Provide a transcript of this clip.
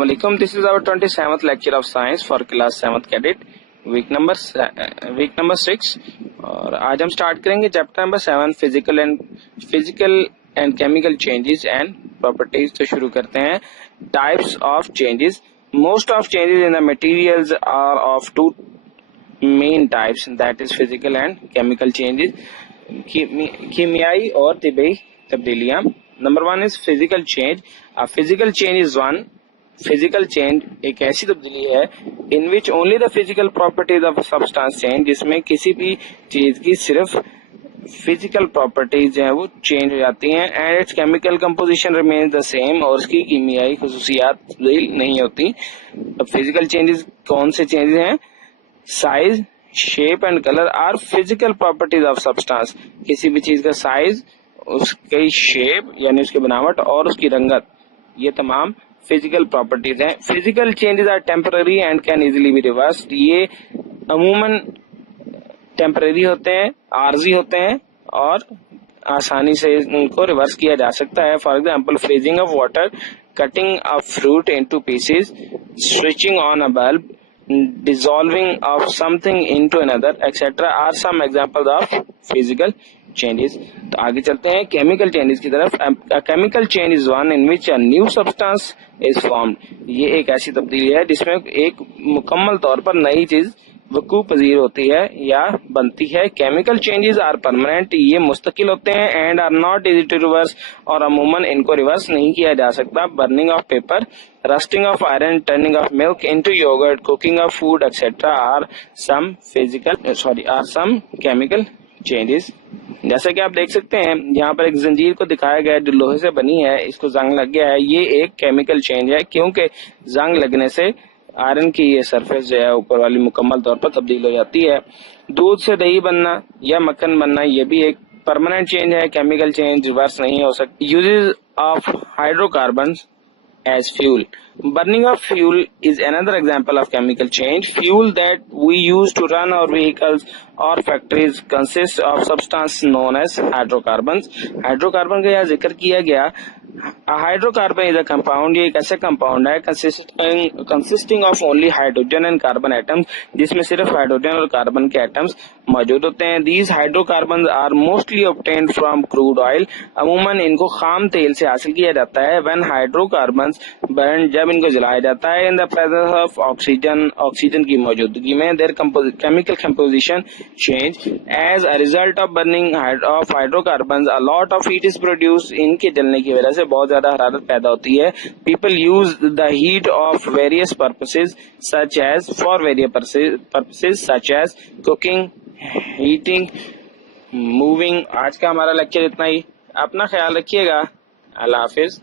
Assalamu alaikum. This is our 27th lecture of science for class 7th cadet, week number 6. और आज हम start करेंगे chapter number 7 physical and chemical changes and properties. तो शुरू करते हैं. Types of changes. Most of changes in the materials are of two main types, that is physical and chemical changes. कीमियाई और तिब्बी तब्दीलियां. Number 1 is physical change. Physical change is one. Physical change एक ऐसी तब्दीली है in which only the physical properties of substance change, जिसमें किसी भी चीज की सिर्फ फिजिकल प्रॉपर्टीज जो है वो चेंज हो जाती हैं and it's chemical composition remains the same, और उसकी कीमियाई खुसूसियात तब्दील नहीं होती. अब फिजिकल चेंजेस कौन से चेंजेस हैं? Size, shape and colour are physical properties of substance. किसी भी चीज का साइज, उसकी शेप यानी उसकी बनावट और उसकी रंगत, ये तमाम फिजिकल प्रॉपर्टीज हैं. Physical changes are temporary and can easily be reversed. ये अमूमन टेम्पररी होते हैं, आर्जी होते हैं और आसानी से उनको रिवर्स किया जा सकता है. For example freezing of water, cutting a fruit into pieces, switching on a bulb, dissolving of something into another etc. are some examples of physical changes. तो आगे चलते हैं केमिकल चेंजेस की तरफ. Chemical change is one in which a new substance is formed. ये एक ऐसी तब्दीली है जिसमें एक मुकम्मल तौर पर नई चीज वकू पजीर होती है या बनती है. Chemical changes are permanent. ये मुस्तकिल होते हैं and are not easy to reverse, और अमूमन इनको रिवर्स नहीं किया जा सकता. Burning of paper, rusting of iron, turning of milk into yogurt, cooking of food etcetera are some chemical changes. जैसे कि आप देख सकते हैं यहाँ पर एक जंजीर को दिखाया गया है जो लोहे से बनी है, इसको जंग लग गया है. ये एक केमिकल चेंज है क्योंकि जंग लगने से आयरन की ये सरफेस जो है ऊपर वाली मुकम्मल तौर पर तब्दील हो जाती है. दूध से दही बनना या मक्खन बनना, ये भी एक परमानेंट चेंज है. केमिकल चेंज रिवर्स नहीं हो सकती. Uses of hydrocarbon as fuel. Burning of fuel is another example of chemical change. Fuel that we use to run our vehicles or factories consists of substance known as hydrocarbons. Hydrocarbon का यहाँ जिक्र किया गया. Hydrocarbon is a compound. ये एक ऐसा compound है consisting of only hydrogen and carbon atoms, जिसमें सिर्फ हाइड्रोजन और कार्बन के एटम्स मौजूद होते हैं. These hydrocarbon are mostly obtained from crude oil. अमूमन इनको खाम तेल से हासिल किया जाता है. व्हेन हाइड्रोकार्बन बर्न, जब इनको जलाया जाता है in the presence of oxygen की मौजूदगी में, their chemical composition change. As a result of burning of hydrocarbon a lot of heat is produce. इनके जलने की वजह से बहुत ज्यादा हरारत पैदा होती है. People use the heat of various purposes such as cooking, heating, moving. आज का हमारा लेक्चर इतना ही. अपना ख्याल रखिएगा. अल्लाह हाफिज.